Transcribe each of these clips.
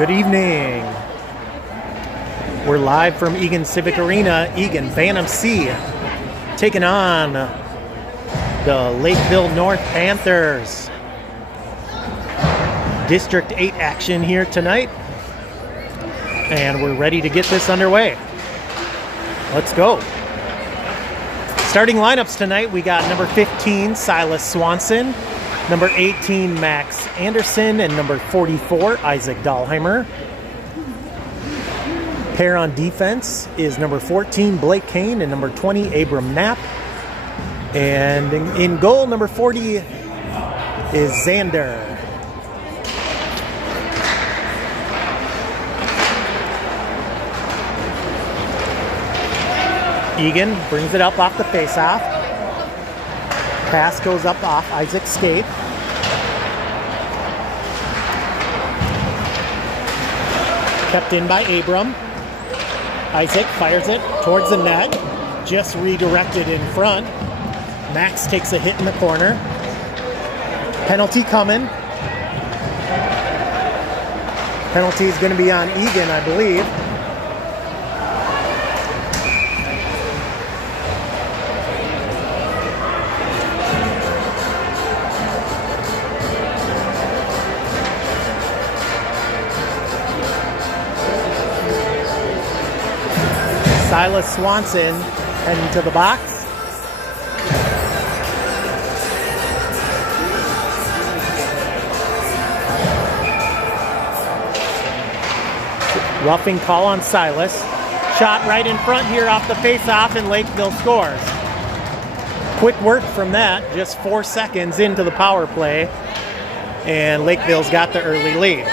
Good evening. We're live from Eagan Civic Arena. Eagan Bantam C taking on the Lakeville North Panthers. District 8 action here tonight. And we're ready to get this underway. Let's go. Starting lineups tonight, we got number 15, Silas Swanson, number 18, Max Anderson, and number 44, Isaac Dahlheimer. Pair on defense is number 14, Blake Kane, and number 20, Abram Knapp. And in goal, number 40 is Xander. Eagan brings it up off the face-off. Pass goes up off Isaac's skate. Kept in by Abram. Isaac fires it towards the net. Just redirected in front. Max takes a hit in the corner. Penalty coming. Penalty is going to be on Eagan, I believe. Silas Swanson heading to the box. Roughing call on Silas. Shot right in front here off the face-off, and Lakeville scores. Quick work from that, just 4 seconds into the power play, and Lakeville's got the early lead.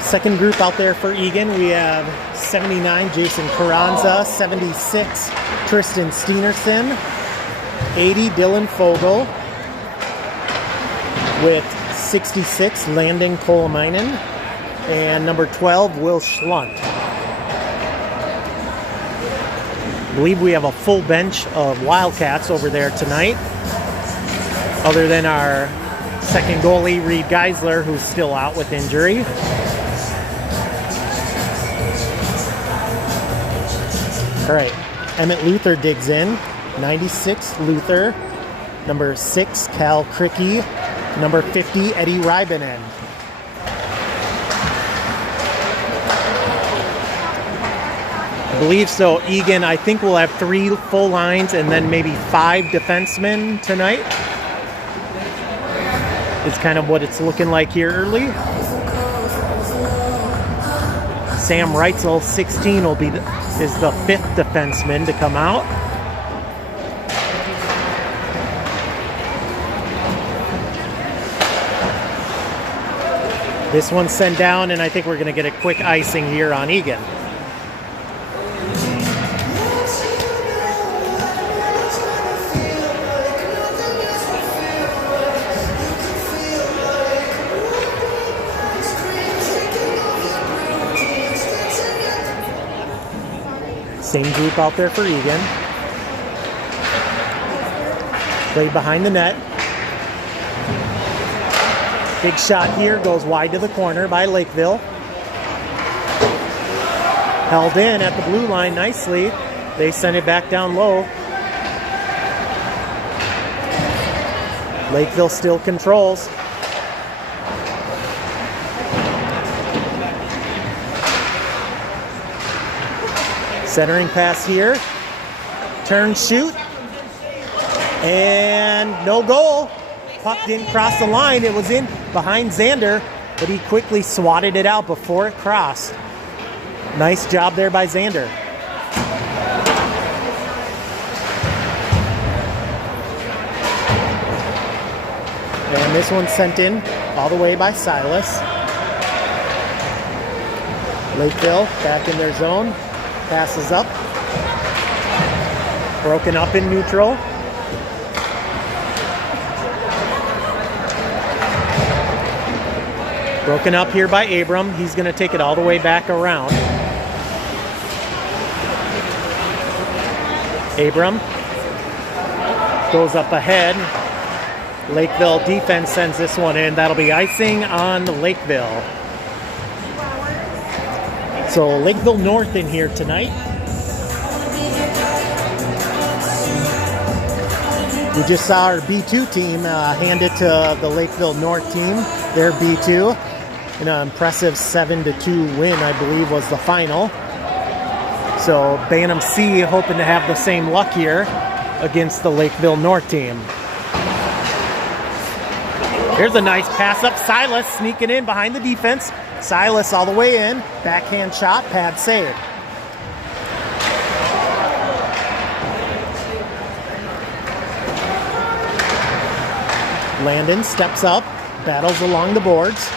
Second group out there for Eagan, we have 79, Jason Carranza, 76, Tristan Steenerson, 80, Dylan Fogel, with 66, Landon Kolemainen, and number 12, Will Schlunt. I believe we have a full bench of Wildcats over there tonight, other than our second goalie, Reed Geisler, who's still out with injury. All right, Emmett Luther digs in. 96, Luther. Number 6, Cal Cricky. Number 50, Eddie Rybinen. I believe so. Eagan, I think we'll have 3 full lines and then maybe 5 defensemen tonight. It's kind of what it's looking like here early. Sam Reitzel, 16, is the 5th defenseman to come out. This one's sent down, and I think we're going to get a quick icing here on Eagan. Same group out there for Eagan. Played behind the net. Big shot here, goes wide to the corner by Lakeville. Held in at the blue line nicely. They send it back down low. Lakeville still controls. Centering pass here. Turn, shoot. And no goal. Puck didn't cross the line. It was in behind Xander, but he quickly swatted it out before it crossed. Nice job there by Xander. And this one's sent in all the way by Silas. Lakeville back in their zone. Passes up. Broken up in neutral. Broken up here by Abram. He's going to take it all the way back around. Abram goes up ahead. Lakeville defense sends this one in. That'll be icing on Lakeville. So Lakeville North in here tonight. We just saw our B2 team hand it to the Lakeville North team. They're B2. In an impressive 7-2 win, I believe, was the final. So Bantam C hoping to have the same luck here against the Lakeville North team. Here's a nice pass up. Silas sneaking in behind the defense. Silas all the way in. Backhand shot, pad save. Landon steps up, battles along the boards.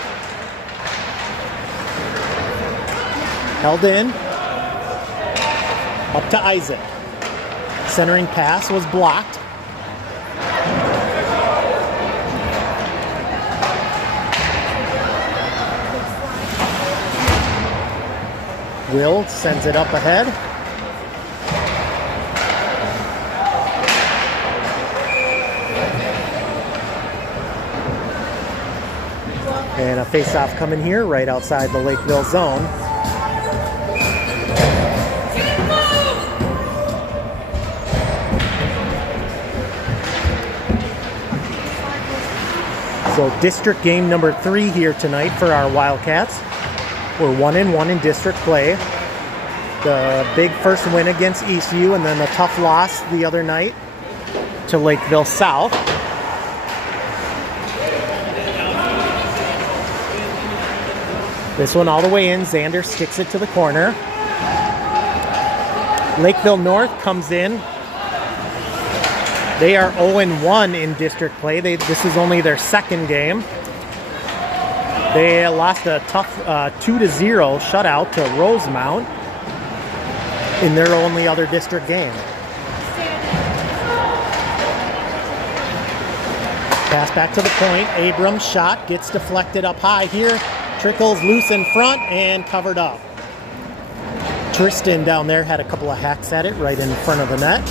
Held in. Up to Isaac. Centering pass was blocked. Will sends it up ahead. And a face-off coming here right outside the Lakeville zone. So district game number 3 here tonight for our Wildcats. We're 1-1 in district play. The big first win against Eastview and then a tough loss the other night to Lakeville South. This one all the way in. Xander sticks it to the corner. Lakeville North comes in. They are 0-1 in district play. This is only their second game. They lost a tough 2-0 shutout to Rosemount in their only other district game. Pass back to the point. Abram's shot gets deflected up high here. Trickles loose in front and covered up. Tristan down there had a couple of hacks at it right in front of the net.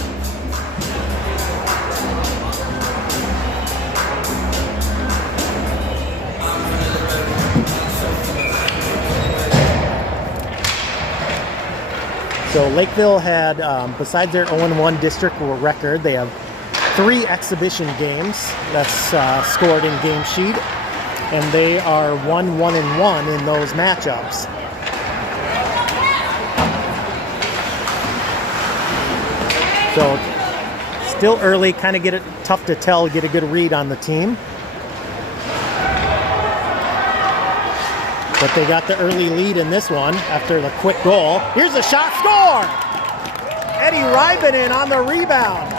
So Lakeville had, besides their 0-1 district record, they have 3 exhibition games that's scored in game sheet. And they are 1-1 in those matchups. So still early, kind of get it tough to tell, get a good read on the team. But they got the early lead in this one after the quick goal. Here's a shot, score! Eddie Rybanen on the rebound.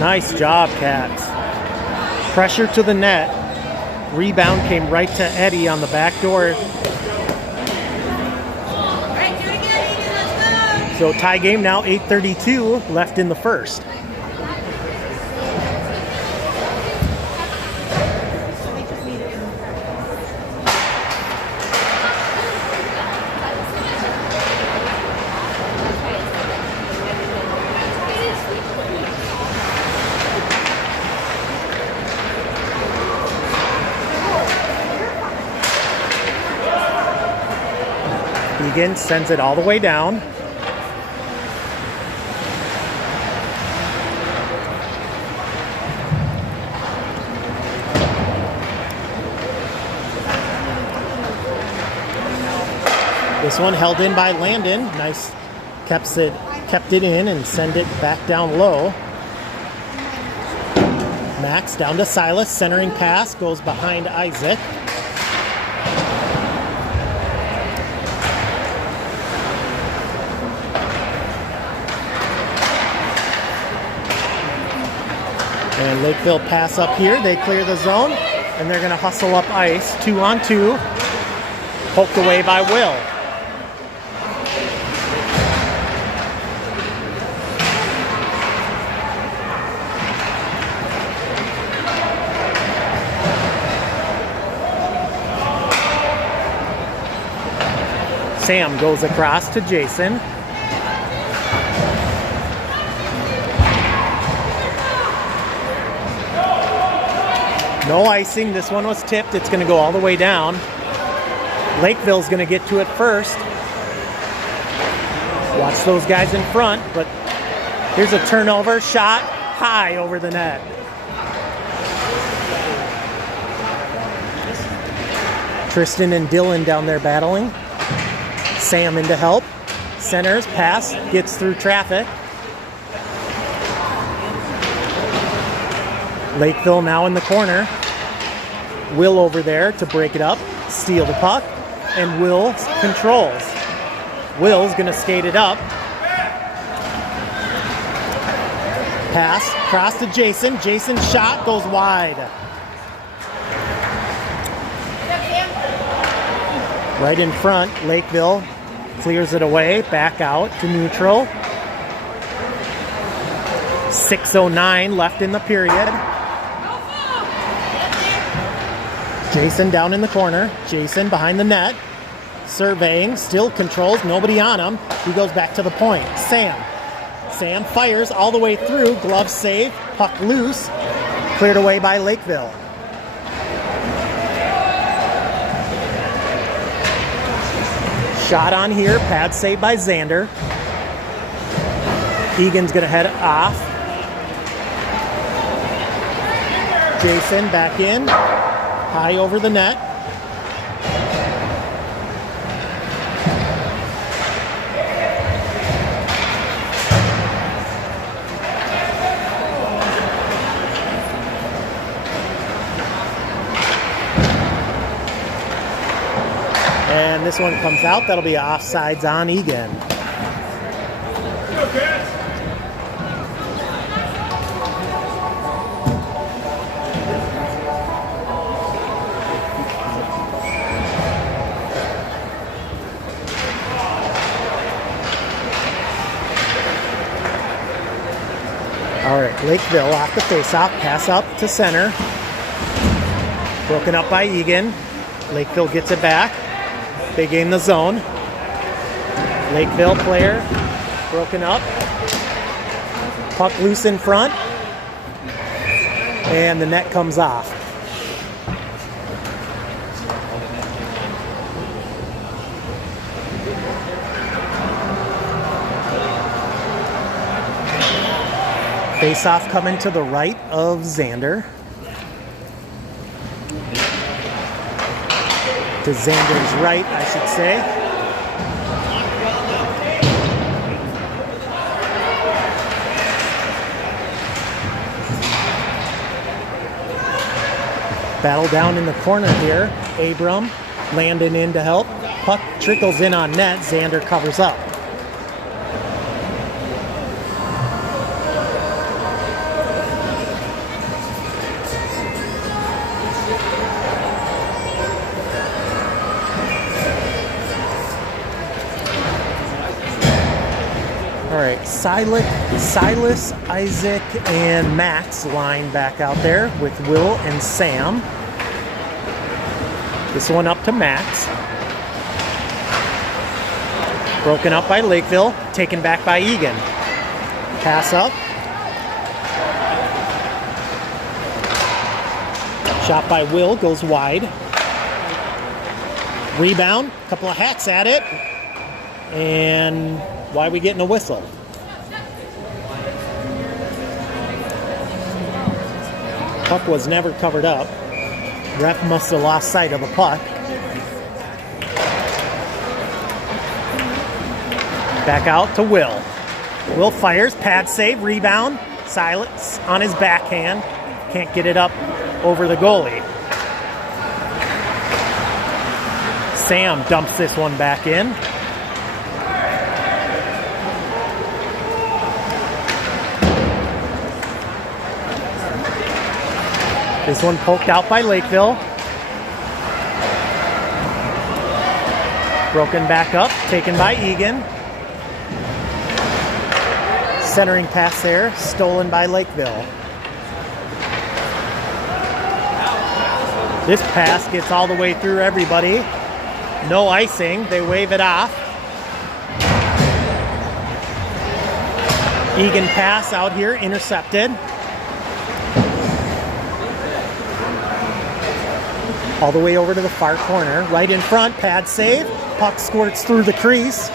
Nice job, Cats. Pressure to the net. Rebound came right to Eddie on the back door. So tie game now, 8:32 left in the first. Eagan sends it all the way down. This one held in by Landon. Nice, kept it in and send it back down low. Max down to Silas, centering pass, goes behind Isaac. And Lakeville pass up here. They clear the zone, and they're going to hustle up ice. 2-on-2. Poked away by Will. Sam goes across to Jason. No icing. This one was tipped. It's going to go all the way down. Lakeville's going to get to it first. Watch those guys in front, but here's a turnover shot high over the net. Tristan and Dylan down there battling. Sam in to help. Centers, pass, gets through traffic. Lakeville now in the corner. Will over there to break it up, steal the puck, and Will controls. Will's gonna skate it up. Pass, cross to Jason. Jason's shot goes wide. Right in front, Lakeville clears it away, back out to neutral. 6:09 left in the period. Jason down in the corner. Jason behind the net. Surveying, still controls, nobody on him. He goes back to the point. Sam fires all the way through. Glove save, puck loose. Cleared away by Lakeville. Shot on here, pad save by Xander. Eagan's gonna head off. Jason back in, high over the net. And this one comes out. That'll be offsides on Eagan. All right, Lakeville off the faceoff. Pass up to center. Broken up by Eagan. Lakeville gets it back. They gain the zone. Lakeville player broken up. Puck loose in front. And the net comes off. Face-off coming to the right of Xander. To Xander's right, I should say. Battle down in the corner here. Abram, Landon in to help. Puck trickles in on net. Xander covers up. All right, Silas, Isaac, and Max line back out there with Will and Sam. This one up to Max. Broken up by Lakeville, taken back by Eagan. Pass up. Shot by Will, goes wide. Rebound, couple of hacks at it. And why are we getting a whistle? Puck was never covered up. Ref must have lost sight of the puck. Back out to Will. Will fires, pad save, rebound. Silas on his backhand. Can't get it up over the goalie. Sam dumps this one back in. This one poked out by Lakeville. Broken back up, taken by Eagan. Centering pass there, stolen by Lakeville. This pass gets all the way through everybody. No icing, they wave it off. Eagan pass out here, intercepted. All the way over to the far corner. Right in front, pad save. Puck squirts through the crease.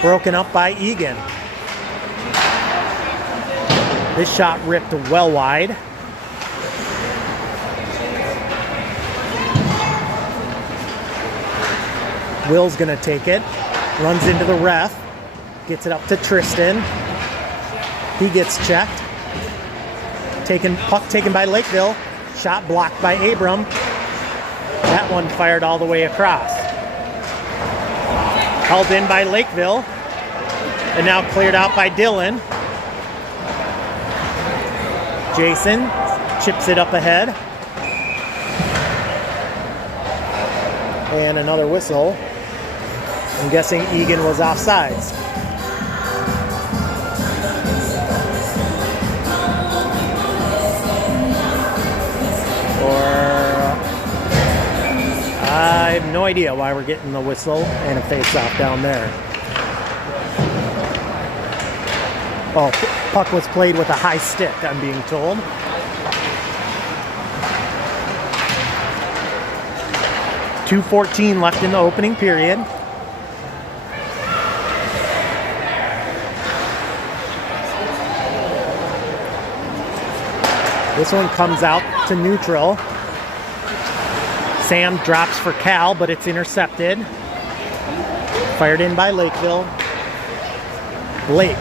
Broken up by Eagan. This shot ripped well wide. Will's gonna take it. Runs into the ref. Gets it up to Tristan. He gets checked. Puck taken by Lakeville. Shot blocked by Abram. That one fired all the way across. Held in by Lakeville. And now cleared out by Dylan. Jason chips it up ahead. And another whistle. I'm guessing Eagan was offsides. I have no idea why we're getting the whistle and a face-off down there. Oh, puck was played with a high stick, I'm being told. .2:14 left in the opening period. This one comes out to neutral. Sam drops for Cal, but it's intercepted. Fired in by Lakeville. Blake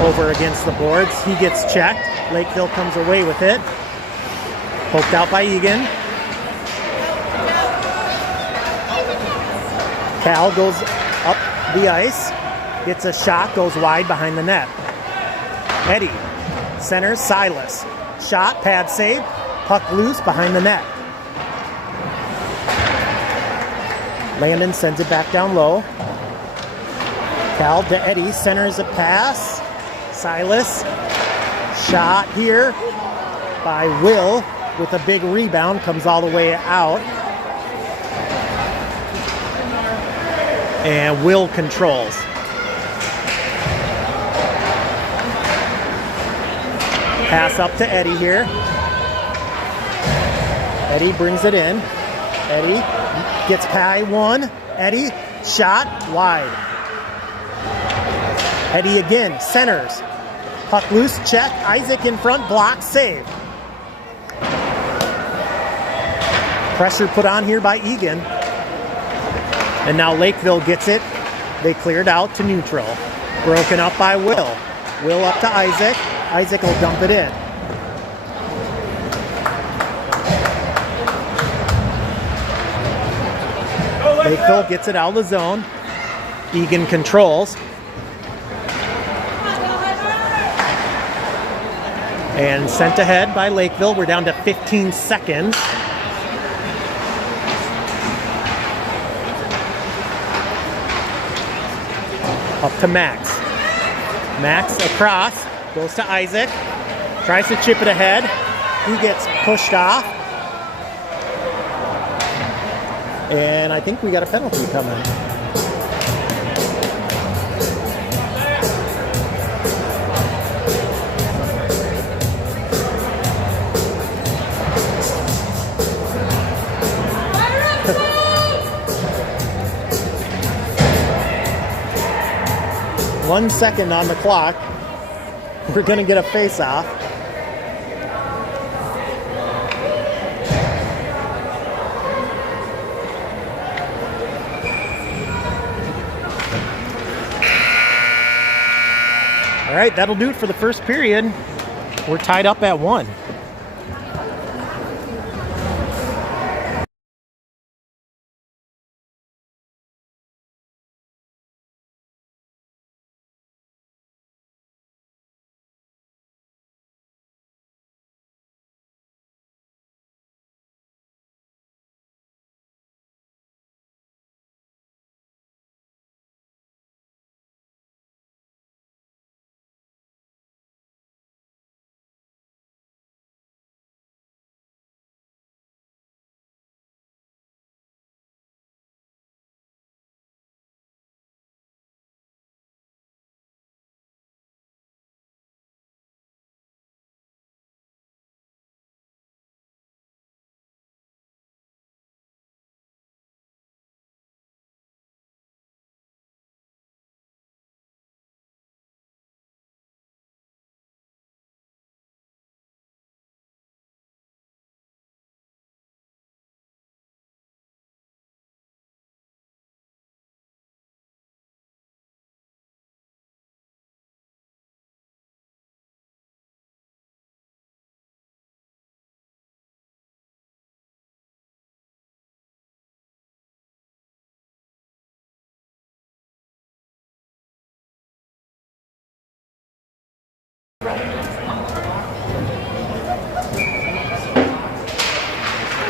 over against the boards. He gets checked. Lakeville comes away with it. Poked out by Eagan. Cal goes up the ice. Gets a shot, goes wide behind the net. Eddie centers Silas. Shot, pad save. Puck loose behind the net. Landon sends it back down low. Cal to Eddie, centers a pass. Silas, shot here by Will with a big rebound, comes all the way out. And Will controls. Pass up to Eddie here. Eddie brings it in. Eddie gets by one. Eddie, shot, wide. Eddie again, centers. Puck loose, check. Isaac in front, block, save. Pressure put on here by Eagan. And now Lakeville gets it. They cleared out to neutral. Broken up by Will. Will up to Isaac. Isaac will dump it in. Lakeville gets it out of the zone. Eagan controls. And sent ahead by Lakeville. We're down to 15 seconds. Up to Max. Max across. Goes to Isaac. Tries to chip it ahead. He gets pushed off. And I think we got a penalty coming. One second on the clock. We're going to get a face-off. All right, that'll do it for the first period. We're tied up at 1.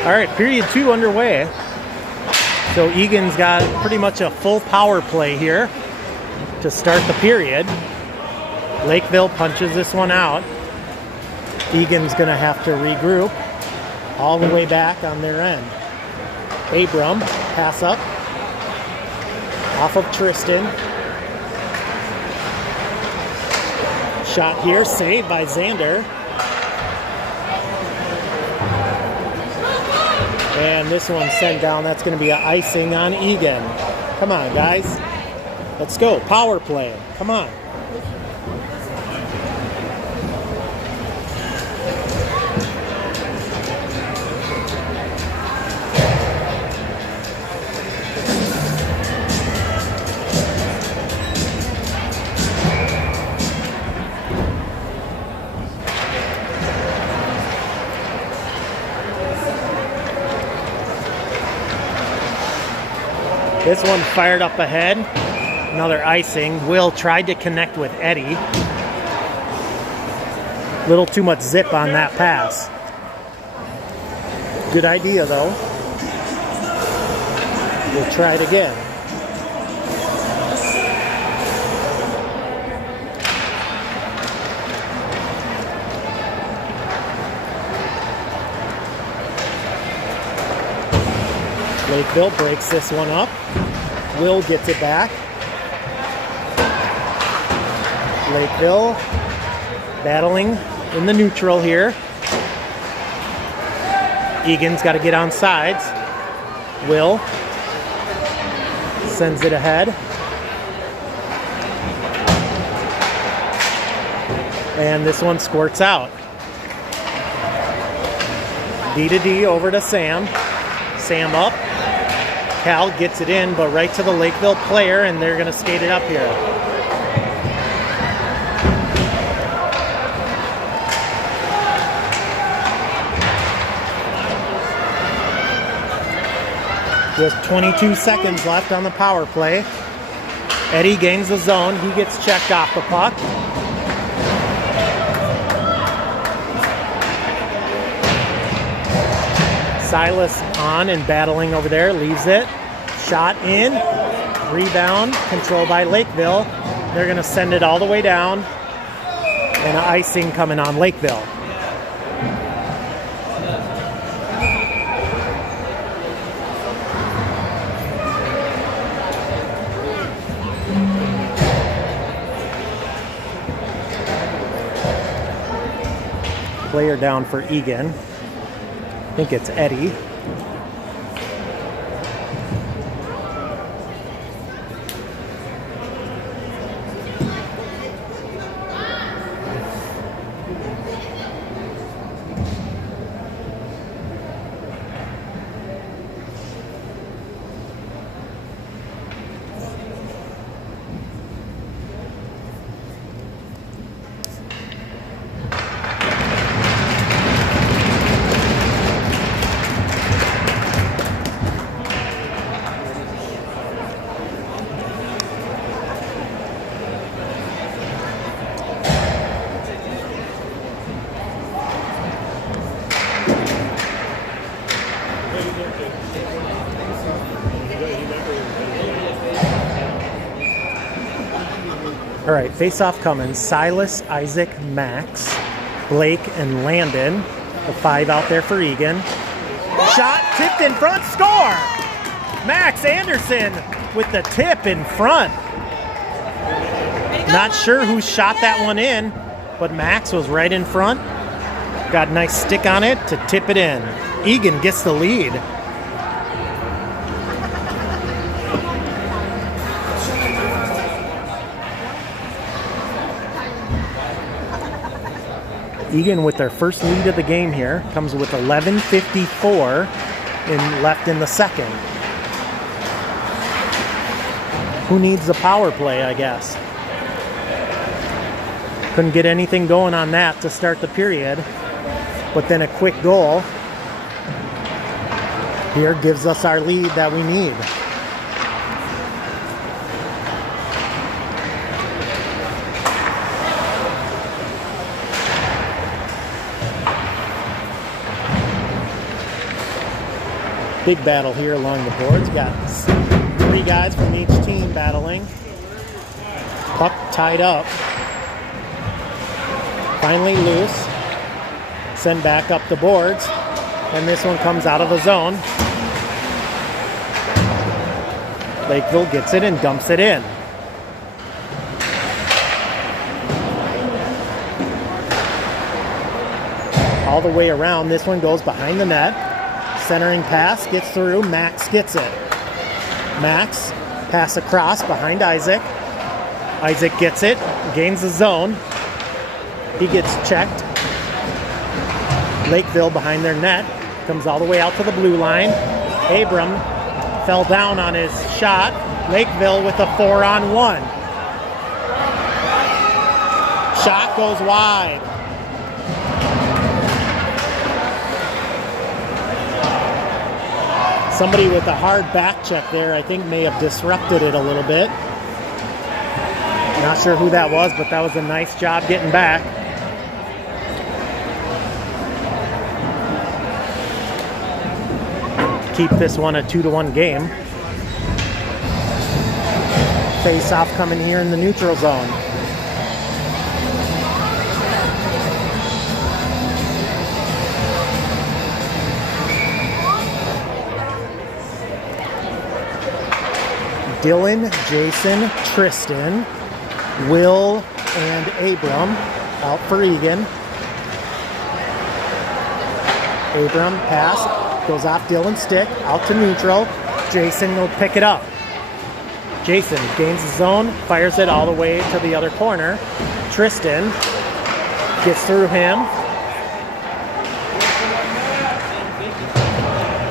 All right, period 2 underway. So Eagan's got pretty much a full power play here to start the period. Lakeville punches this one out. Eagan's gonna have to regroup all the way back on their end. Abram, pass up. Off of Tristan. Shot here, saved by Xander. And this one sent down. That's going to be an icing on Eagan. Come on, guys. Let's go. Power play. Come on. This one fired up ahead. Another icing. Will tried to connect with Eddie. Little too much zip on that pass. Good idea though. We'll try it again. Lakeville breaks this one up. Will gets it back. Lakeville battling in the neutral here. Eagan's got to get on sides. Will sends it ahead. And this one squirts out. D to D over to Sam. Sam up. Cal gets it in, but right to the Lakeville player, and they're going to skate it up here. With 22 seconds left on the power play. Eddie gains the zone. He gets checked off the puck. Silas on and battling over there, leaves it. Shot in, rebound, controlled by Lakeville. They're going to send it all the way down. And an icing coming on Lakeville. Player down for Eagan. I think it's Eddie. All right, face-off coming. Silas, Isaac, Max, Blake, and Landon. The 5 out there for Eagan. Shot, tipped in front, score! Max Anderson with the tip in front. Not sure who shot that one in, but Max was right in front. Got a nice stick on it to tip it in. Eagan gets the lead. Eagan with their first lead of the game here. Comes with 11:54 left in the second. Who needs the power play, I guess? Couldn't get anything going on that to start the period. But then a quick goal here gives us our lead that we need. Big battle here along the boards. Got 3 guys from each team battling. Puck tied up. Finally loose. Send back up the boards. And this one comes out of the zone. Lakeville gets it and dumps it in. All the way around. This one goes behind the net. Centering pass gets through. Max gets it. Max pass across behind Isaac. Isaac gets it. Gains the zone. He gets checked. Lakeville behind their net. Comes all the way out to the blue line. Abram fell down on his shot. Lakeville with a 4-on-1. Shot goes wide. Somebody with a hard back check there, I think, may have disrupted it a little bit. Not sure who that was, but that was a nice job getting back. Keep this one a 2-1 game. Face-off coming here in the neutral zone. Dylan, Jason, Tristan, Will, and Abram out for Eagan. Abram pass. Goes off Dylan's stick, out to neutral. Jason will pick it up. Jason gains the zone, fires it all the way to the other corner. Tristan gets through him.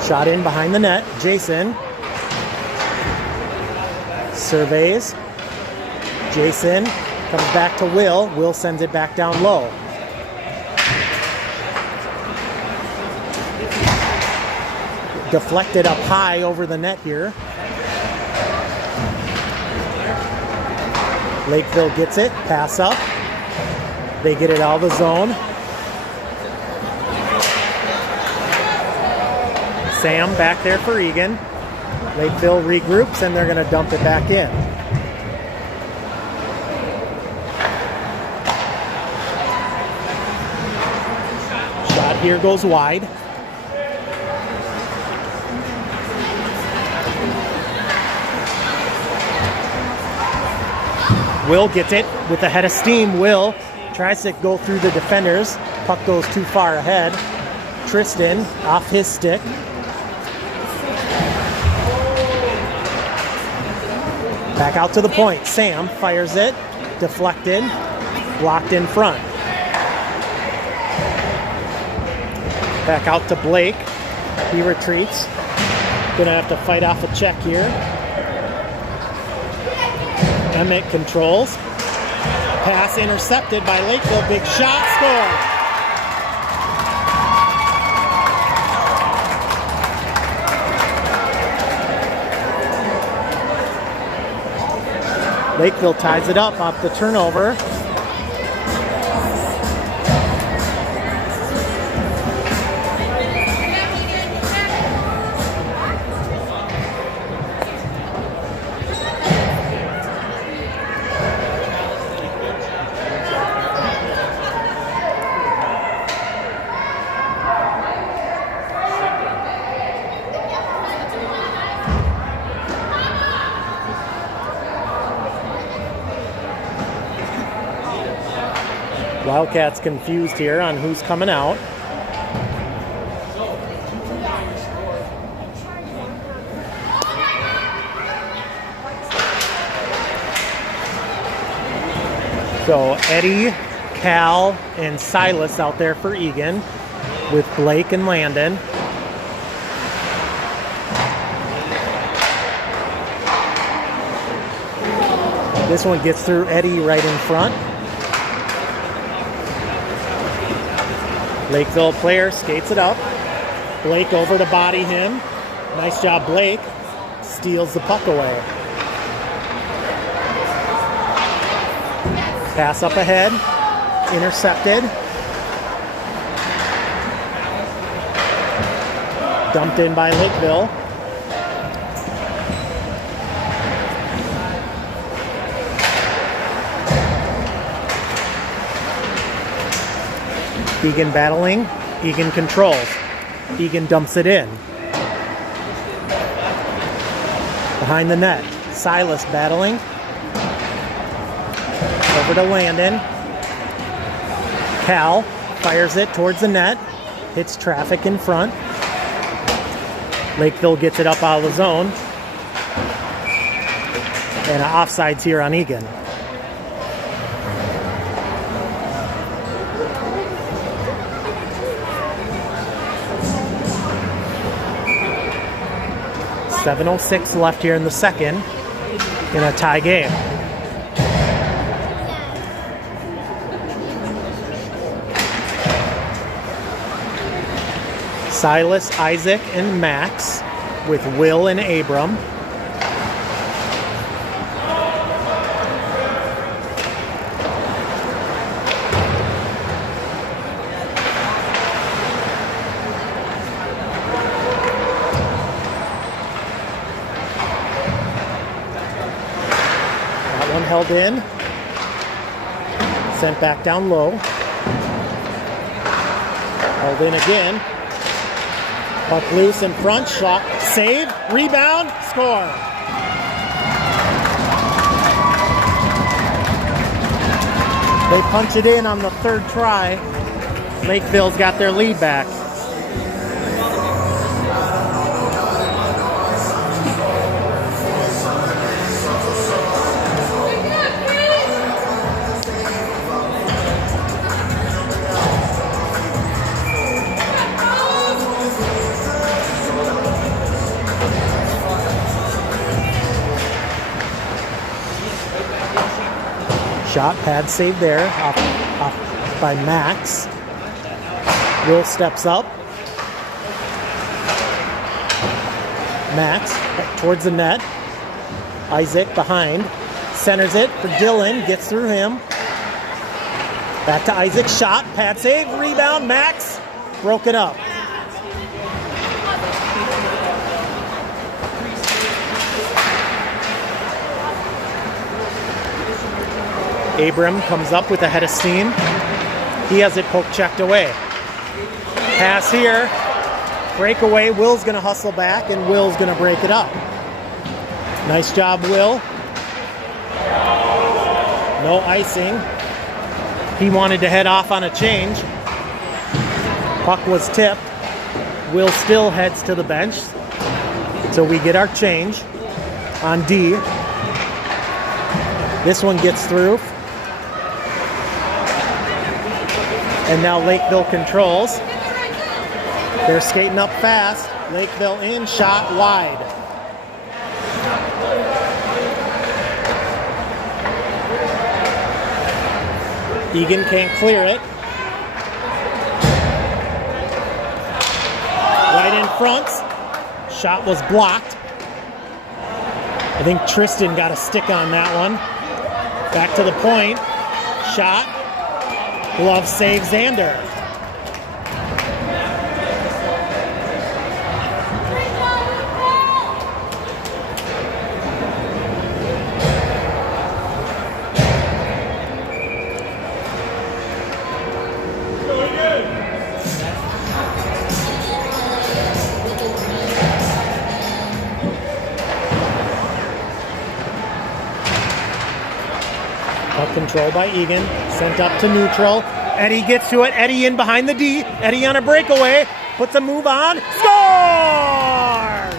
Shot in behind the net. Jason surveys. Jason comes back to Will. Will sends it back down low. Deflected up high over the net here. Lakeville gets it, pass up. They get it out of the zone. Sam back there for Eagan. Lakeville regroups and they're going to dump it back in. Shot here goes wide. Will gets it with a head of steam. Will tries to go through the defenders. Puck goes too far ahead. Tristan off his stick. Back out to the point. Sam fires it. Deflected. Blocked in front. Back out to Blake. He retreats. Gonna have to fight off a check here. Emmett controls. Pass intercepted by Lakeville. Big shot, score. Lakeville ties it up off the turnover. Wildcats confused here on who's coming out. So Eddie, Cal, and Silas out there for Eagan with Blake and Landon. This one gets through Eddie right in front. Lakeville player skates it up. Blake over to body him. Nice job, Blake. Steals the puck away. Pass up ahead. Intercepted. Dumped in by Lakeville. Eagan battling. Eagan controls. Eagan dumps it in. Behind the net. Silas battling. Over to Landon. Cal fires it towards the net. Hits traffic in front. Lakeville gets it up out of the zone. And offsides here on Eagan. .706 left here in the second in a tie game. Silas, Isaac, and Max with Will and Abram. One held in, sent back down low, held in again, puck loose in front, shot, save, rebound, score. They punch it in on the third try. Lakeville's got their lead back. Shot, pad save there, off by Max. Will steps up. Max towards the net. Isaac behind. Centers it for Dylan, gets through him. Back to Isaac, shot, pad save, rebound, Max. Broke it up. Abram comes up with a head of steam. He has it poke checked away. Pass here. Breakaway. Will's going to hustle back, and Will's going to break it up. Nice job, Will. No icing. He wanted to head off on a change. Puck was tipped. Will still heads to the bench. So we get our change on D. This one gets through. And now Lakeville controls. They're skating up fast. Lakeville in, shot wide. Eagan can't clear it. Right in front. Shot was blocked. I think Tristan got a stick on that one. Back to the point. Shot. Glove save Xander. Control by Eagan, sent up to neutral. Eddie gets to it. Eddie in behind the D. Eddie on a breakaway, puts a move on, scores!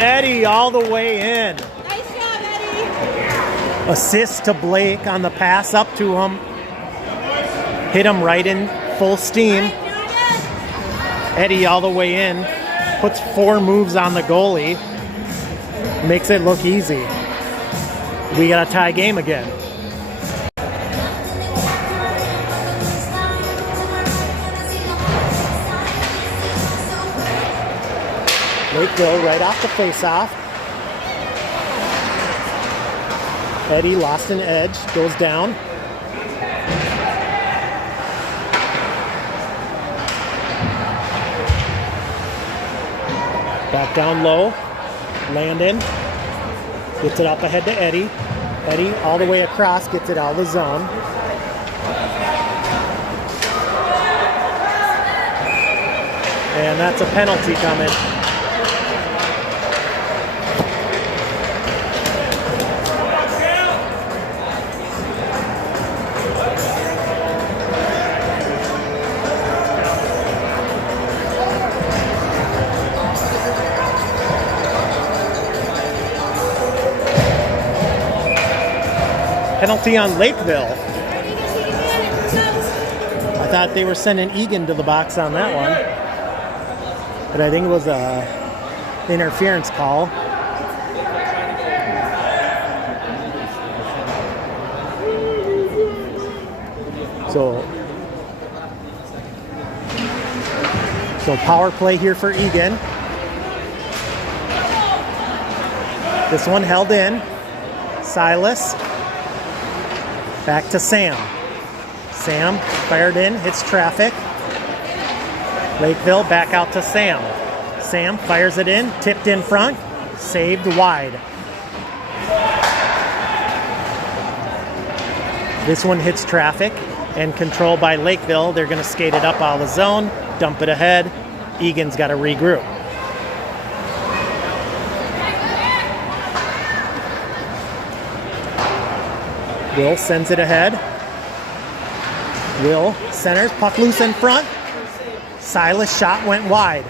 Eddie all the way in. Nice job, Eddie. Assist to Blake on the pass up to him. Hit him right in full steam. Eddie all the way in. Puts 4 moves on the goalie. Makes it look easy. We got a tie game again. Lakeville right off the face-off. Eddie lost an edge, goes down. Back down low. Landon gets it up ahead to Eddie. Eddie all the way across, gets it out of the zone. And that's a penalty coming. Penalty on Lakeville. I thought they were sending Eagan to the box on that one, but I think it was a interference call. So power play here for Eagan. This one held in. Silas. Back to Sam. Sam fired in, hits traffic. Lakeville back out to Sam. Sam fires it in, tipped in front, saved wide. This one hits traffic and controlled by Lakeville. They're going to skate it up out of the zone, dump it ahead. Eagan's got to regroup. Will sends it ahead. Will centers, puck loose in front. Silas' shot went wide.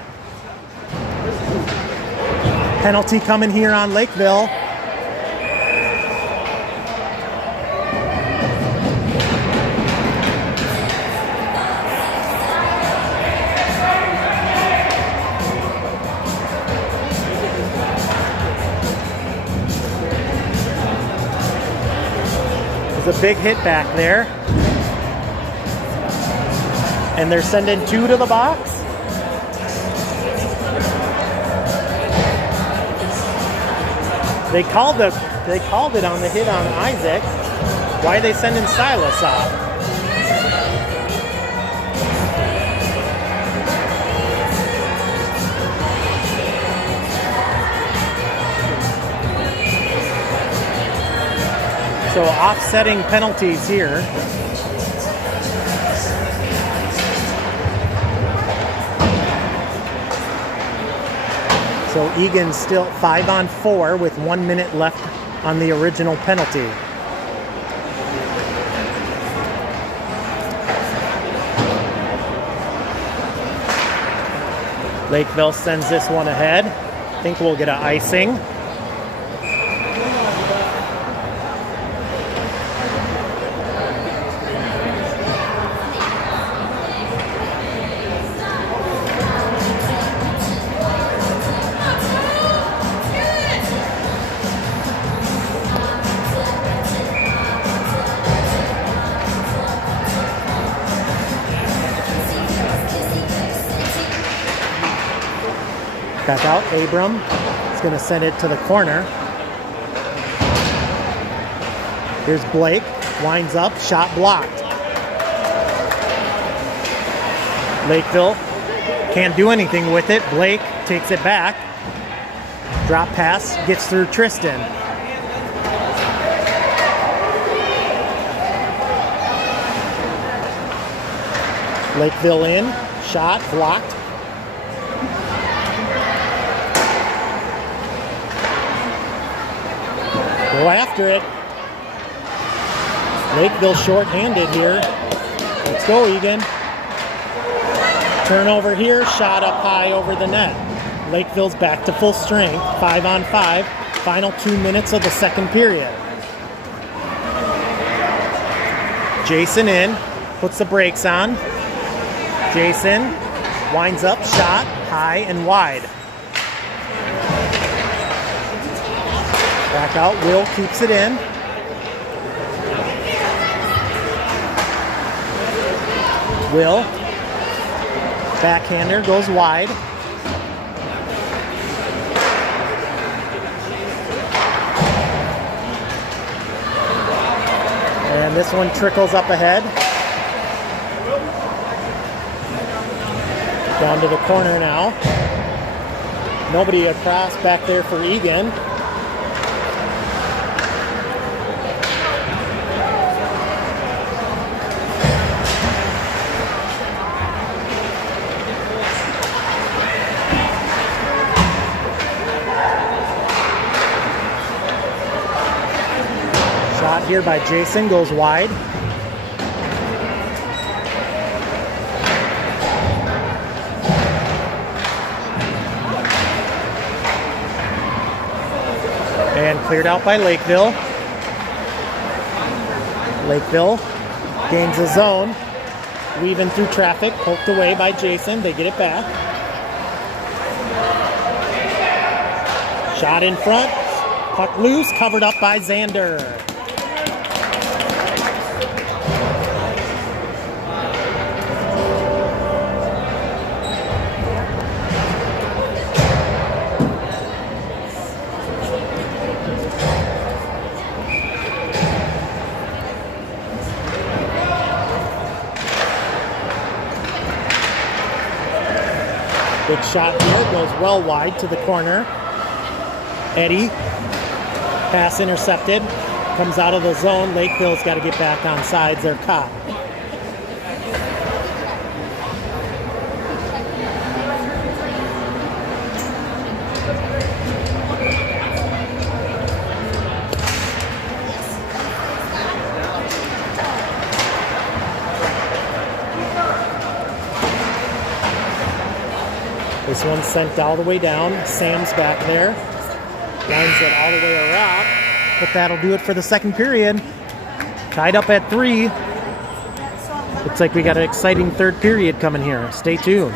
Penalty coming here on Lakeville. There's a big hit back there. And they're sending 2 to the box. They called it on the hit on Isaac. Why are they sending Silas off? So offsetting penalties here. So Eagan's still 5-on-4 with 1 minute left on the original penalty. Lakeville sends this one ahead. I think we'll get an icing. Back out, Abram is going to send it to the corner. Here's Blake, winds up, shot blocked. Lakeville can't do anything with it. Blake takes it back. Drop pass, gets through Tristan. Lakeville in, shot, blocked. Go after it. Lakeville short-handed here. Let's go, Eagan. Turnover here, shot up high over the net. Lakeville's back to full strength, 5-on-5. Final 2 minutes of the second period. Jason in, puts the brakes on. Jason winds up, shot, high and wide. Back out, Will keeps it in. Will, backhander, goes wide. And this one trickles up ahead. Down to the corner now. Nobody across back there for Eagan. Shot here by Jason goes wide. And cleared out by Lakeville. Lakeville gains a zone. Weaving through traffic, poked away by Jason. They get it back. Shot in front. Puck loose, covered up by Xander. Good shot here, goes well wide to the corner. Eddie, pass intercepted, comes out of the zone. Lakeville's got to get back on sides. They're caught. This one's sent all the way down. Sam's back there. Lines it all the way around. But that'll do it for the second period. Tied up at 3. Looks like we got an exciting third period coming here. Stay tuned.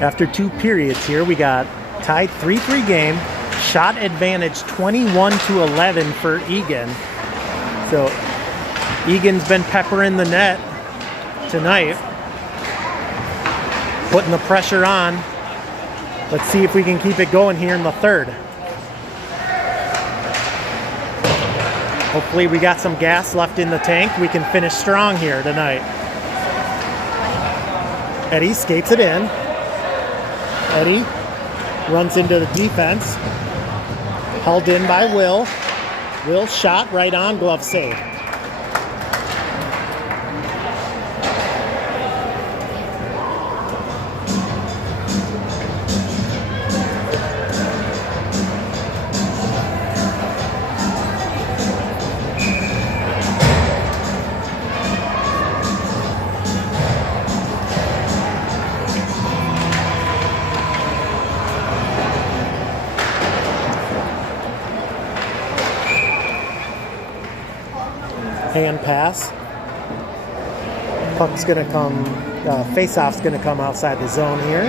After 2 periods here, we got tied 3-3 game. Shot advantage 21-11 for Eagan. So Eagan's been peppering the net tonight, putting the pressure on. Let's see if we can keep it going here in the third. Hopefully we got some gas left in the tank. We can finish strong here tonight. Eddie skates it in. Eddie runs into the defense. Held in by Will. Will shot right on, glove save. Hand pass. Puck's gonna come, face-off's gonna come outside the zone here.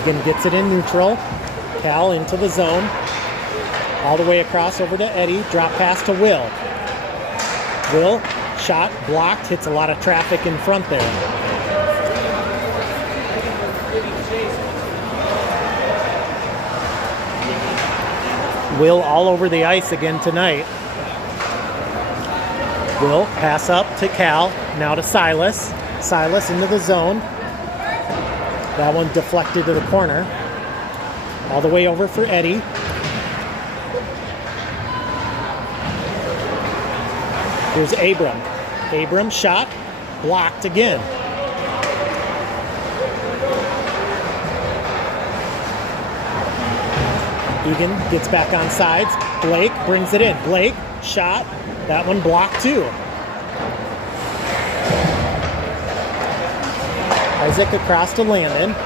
Eagan gets it in neutral. Cal into the zone. All the way across over to Eddie. Drop pass to Will. Will Shot blocked, hits a lot of traffic in front there. Will all over the ice again tonight. Will pass up to Cal, now to Silas. Silas into the zone. That one deflected to the corner. All the way over for Eddie. Here's Abram. Abram shot, blocked again. Eagan gets back on sides. Blake brings it in. Blake shot, that one blocked too. Isaac across to Landon.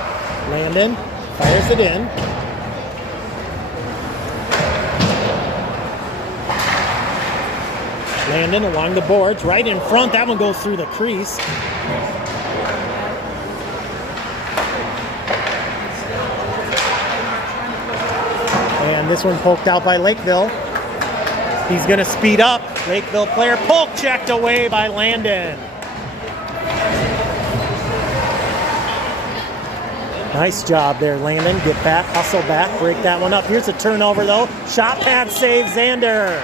Landon fires it in. Landon along the boards, right in front. That one goes through the crease. And this one poked out by Lakeville. He's going to speed up. Lakeville player poke checked away by Landon. Nice job there, Landon. Get back, hustle back, break that one up. Here's a turnover though. Shot pad save, Xander.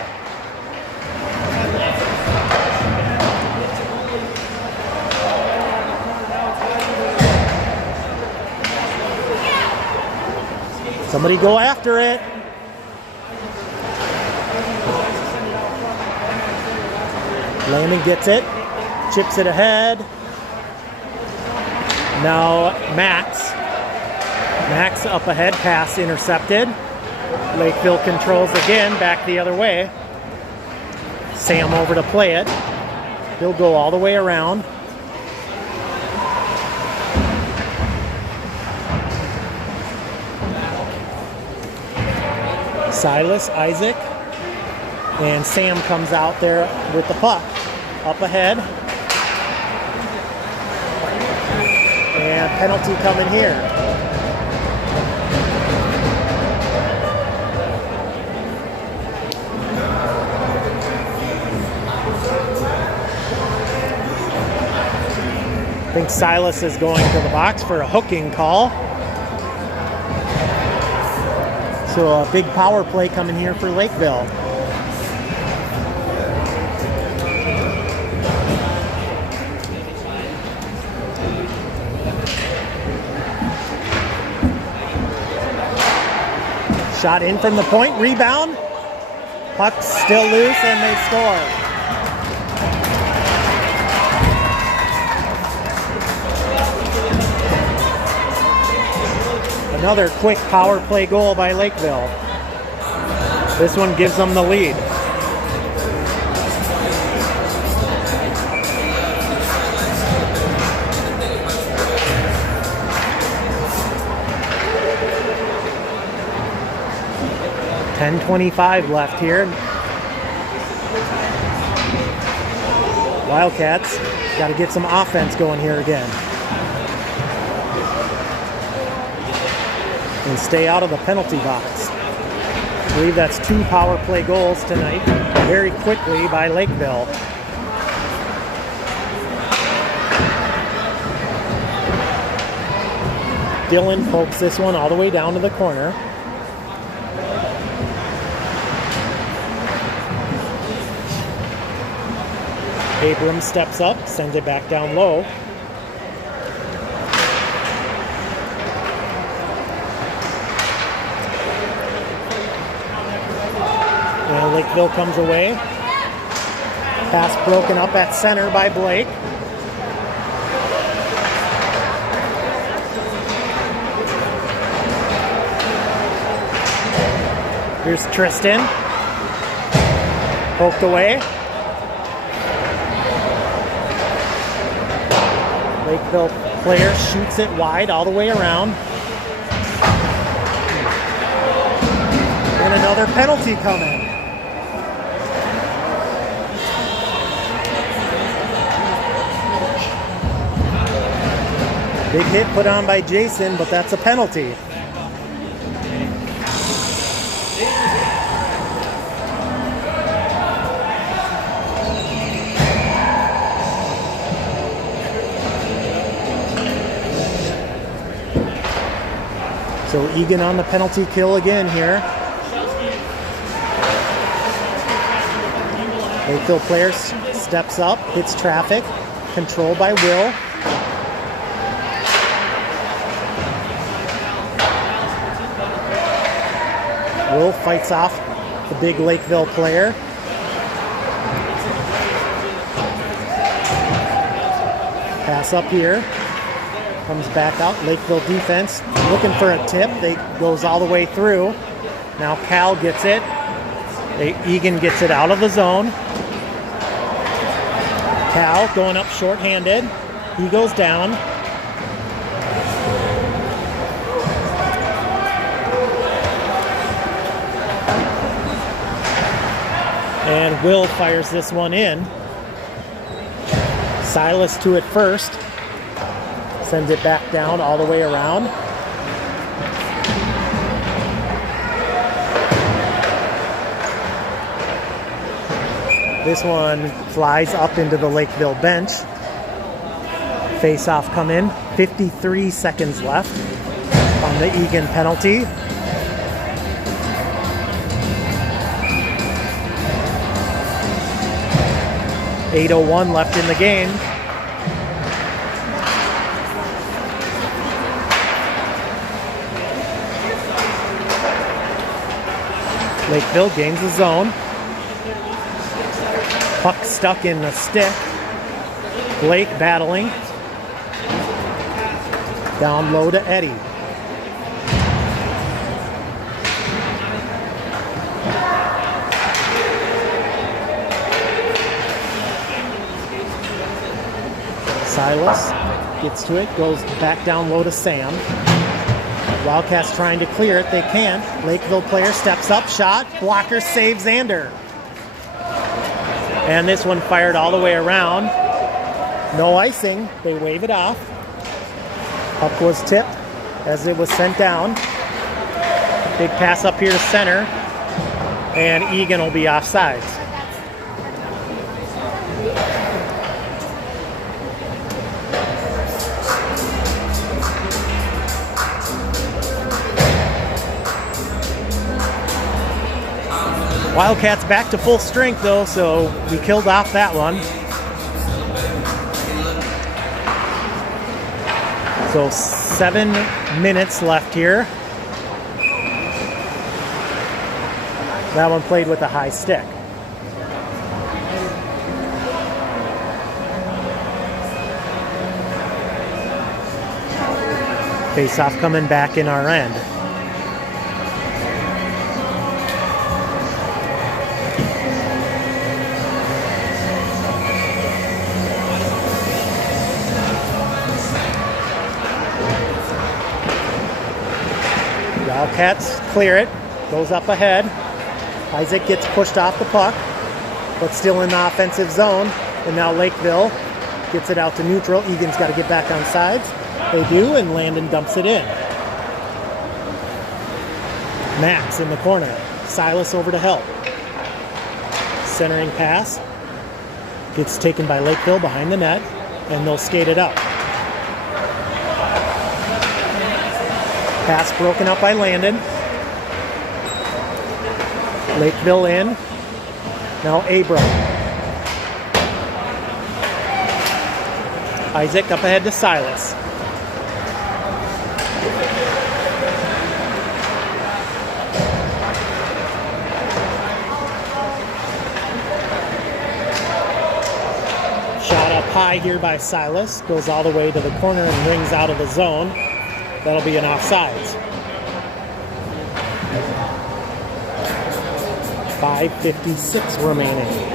Somebody go after it. Landon gets it, chips it ahead. Now Max. Max up ahead, pass intercepted. Lakeville controls again, back the other way. Sam over to play it. He'll go all the way around. Silas, Isaac, and Sam comes out there with the puck. Up ahead. And penalty coming here. I think Silas is going to the box for a hooking call. So a big power play coming here for Lakeville. Shot in from the point, rebound. Puck's still loose and they score. Another quick power play goal by Lakeville. This one gives them the lead. .10:25 left here. Wildcats got to get some offense going here again. And stay out of the penalty box. I believe that's 2 power play goals tonight, very quickly by Lakeville. Dylan pokes this one all the way down to the corner. Abrams steps up, sends it back down low. And Lakeville comes away. Pass broken up at center by Blake. Here's Tristan. Poked away. Lakeville player shoots it wide all the way around. And another penalty coming. Big hit put on by Jason, but that's a penalty. So Eagan on the penalty kill again here. Lakeville player steps up, hits traffic, controlled by Will. Will fights off the big Lakeville player. Pass up here. Comes back out. Lakeville defense looking for a tip. They goes all the way through. Now Cal gets it. Eagan gets it out of the zone. Cal going up short-handed. He goes down. And Will fires this one in. Silas to it first. Sends it back down all the way around. This one flies up into the Lakeville bench. Face-off come in. 53 seconds left on the Eagan penalty. .801 left in the game. Lakeville gains the zone. Puck stuck in the stick. Blake battling. Down low to Eddie. Silas gets to it, goes back down low to Sam. Wildcats trying to clear it, they can't. Lakeville player steps up, shot, blocker saves Zander. And this one fired all the way around. No icing, they wave it off. Puck was tipped as it was sent down. Big pass up here to center. And Eagan will be offsides. Wildcats back to full strength though, so we killed off that one. So 7 minutes left here. That one played with a high stick. Face-off coming back in our end. Wildcats clear it, goes up ahead. Isaac gets pushed off the puck, but still in the offensive zone. And now Lakeville gets it out to neutral. Egan's got to get back on sides. They do, and Landon dumps it in. Max in the corner. Silas over to help. Centering pass. Gets taken by Lakeville behind the net, and they'll skate it up. Pass broken up by Landon. Lakeville in. Now Abram. Isaac up ahead to Silas. Shot up high here by Silas. Goes all the way to the corner and rings out of the zone. That'll be an offsides. 5:56 remaining.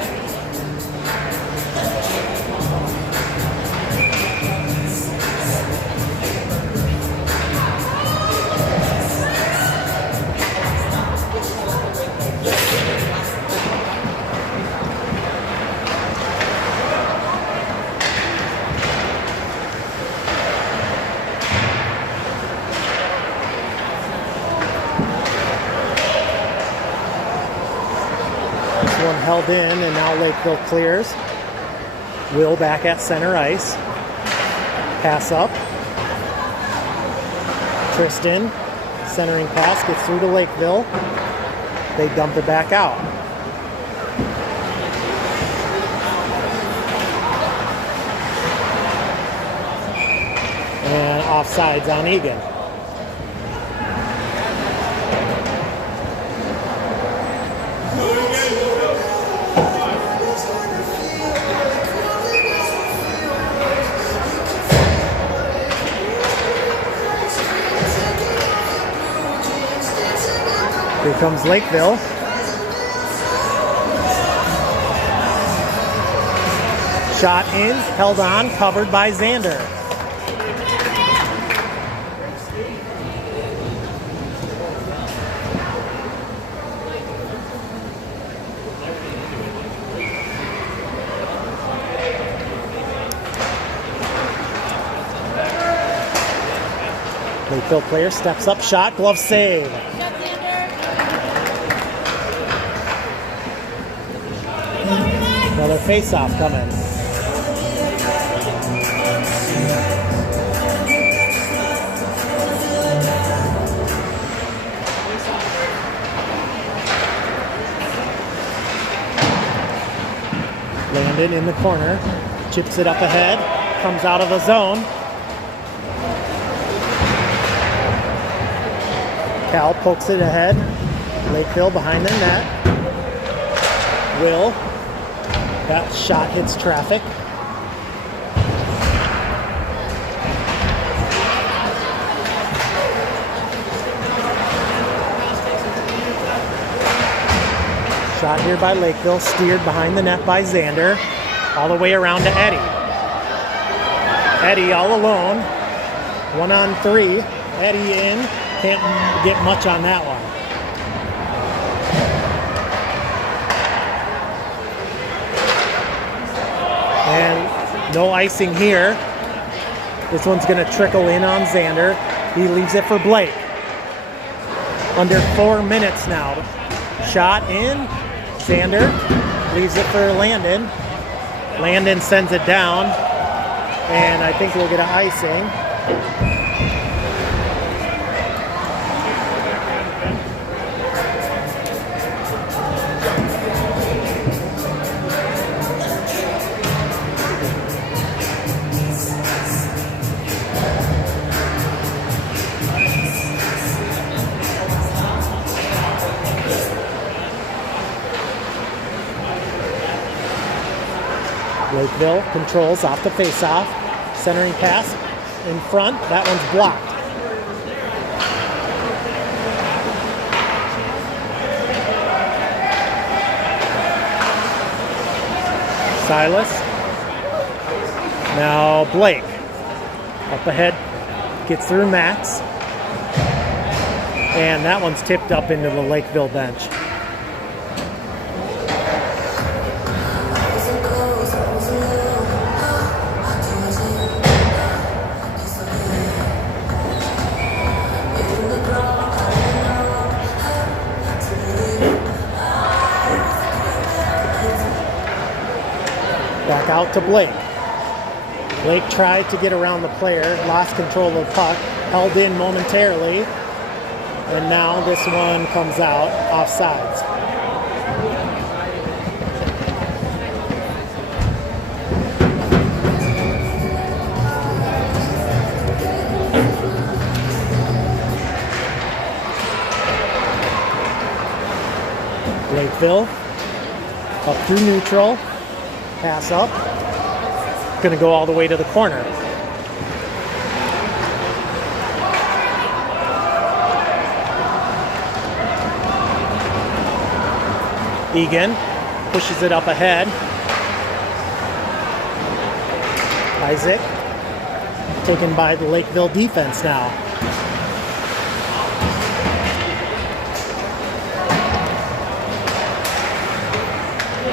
Held in, and now Lakeville clears. Will back at center ice. Pass up. Tristan Centering pass gets through to Lakeville. They dump it back out. And offsides on Eagan. Here comes Lakeville. Shot in, held on, covered by Xander. Lakeville player steps up, shot, glove save. Another face-off coming. Landon in the corner, chips it up ahead, comes out of the zone. Cal pokes it ahead. Lakeville behind the net. Will. That shot hits traffic. Shot here by Lakeville, steered behind the net by Xander. All the way around to Eddie. Eddie all alone. 1-on-3. Eddie in. Can't get much on that one. And no icing here. This one's going to trickle in on Xander. He leaves it for Blake. Under 4 minutes now. Shot in. Xander leaves it for Landon. Landon sends it down. And I think we'll get an icing. Lakeville controls off the face-off. Centering pass in front. That one's blocked. Silas. Now Blake. Up ahead. Gets through Max. And that one's tipped up into the Lakeville bench. Back out to Blake. Blake tried to get around the player, lost control of the puck, held in momentarily, and now this one comes out offsides. Lakeville up through neutral. Pass up. Going to go all the way to the corner. Eagan pushes it up ahead. Isaac taken by the Lakeville defense now.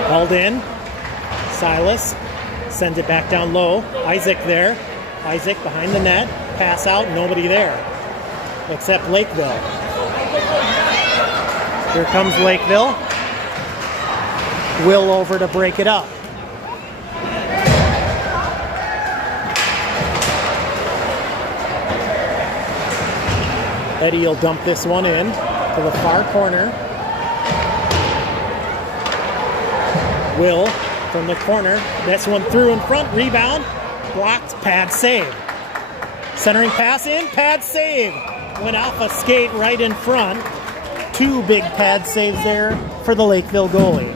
Held in. Silas sends it back down low. Isaac there. Isaac behind the net. Pass out. Nobody there except Lakeville. Here comes Lakeville. Will over to break it up. Eddie will dump this one in to the far corner. Will from the corner. This one through in front. Rebound. Blocked. Pad save. Centering pass in. Pad save. Went off a skate right in front. 2 big pad saves there for the Lakeville goalie.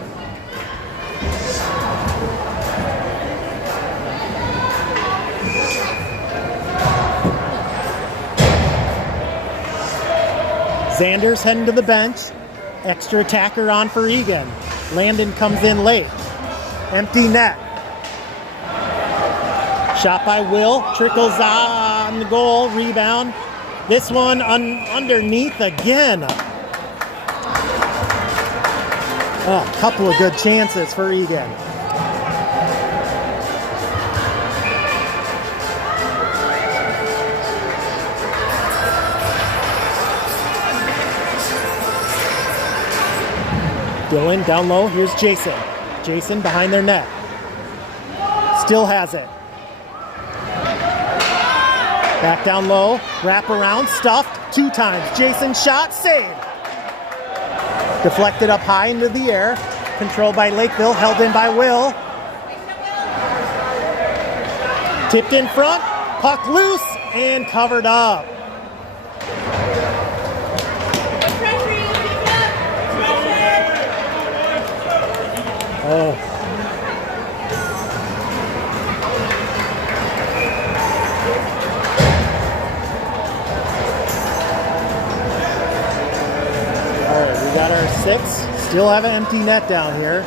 Xander's heading to the bench. Extra attacker on for Eagan. Landon comes in late. Empty net. Shot by Will. Trickles on the goal. Rebound. This one underneath again. A couple of good chances for Eagan. Dylan down low. Here's Jason. Jason behind their net. Still has it. Back down low. Wrap around. Stuffed 2 times. Jason shot. Save. Deflected up high into the air. Controlled by Lakeville. Held in by Will. Tipped in front. Puck loose and covered up. Oh. All right, we got our 6. Still have an empty net down here.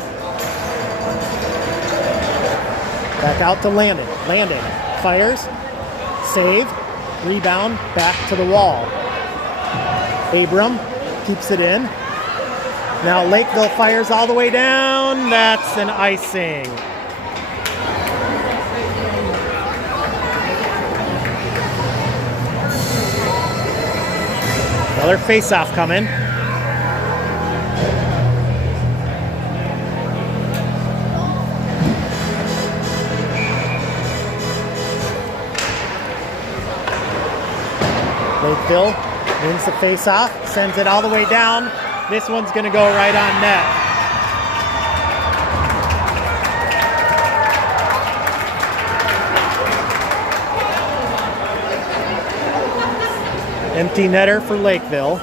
Back out to Landon. Landon fires. Save. Rebound. Back to the wall. Abram keeps it in. Now Lakeville fires all the way down. That's an icing. Another face-off coming. Lakeville wins the face-off, sends it all the way down. This one's going to go right on net. Empty netter for Lakeville.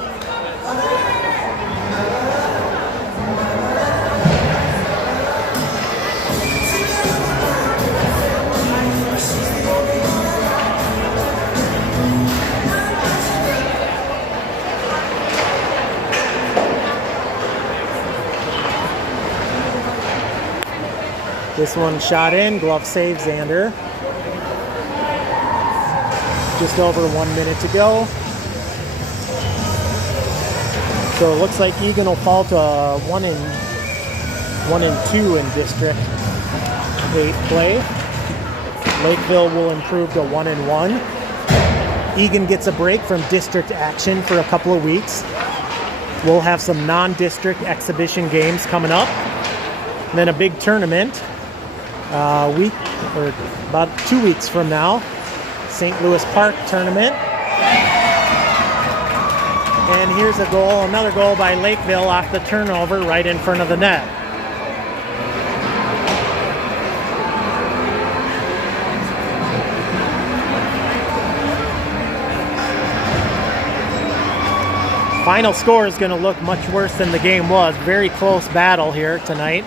This one shot in, glove save Xander. Just over 1 minute to go. So it looks like Eagan will fall to 1-2 in District 8 play. Lakeville will improve to 1-1. Eagan gets a break from district action for a couple of weeks. We'll have some non-district exhibition games coming up. And then a big tournament. Week or about 2 weeks from now, St. Louis Park tournament. And here's a goal, another goal by Lakeville off the turnover right in front of the net. Final score is going to look much worse than the game was. Very close battle here tonight.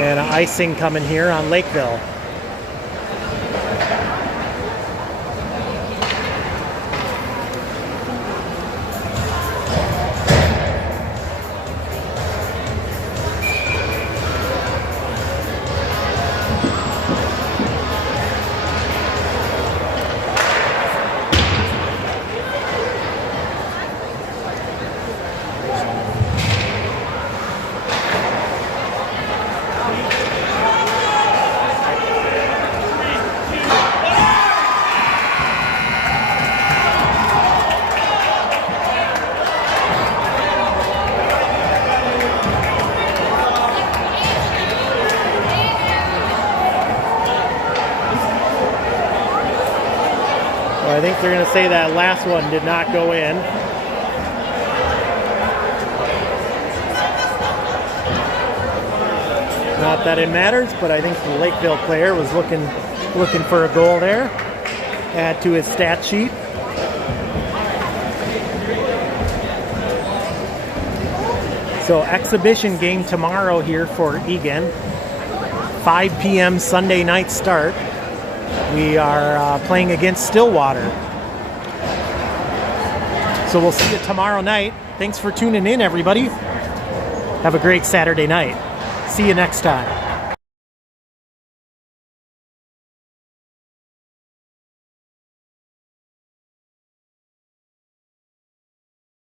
And icing coming here on Lakeville. Well, I think they're going to say that last one did not go in. Not that it matters, but I think the Lakeville player was looking for a goal there. Add to his stat sheet. So exhibition game tomorrow here for Eagan. 5 p.m. Sunday night start. We are playing against Stillwater. So we'll see you tomorrow night. Thanks for tuning in, everybody. Have a great Saturday night. See you next time.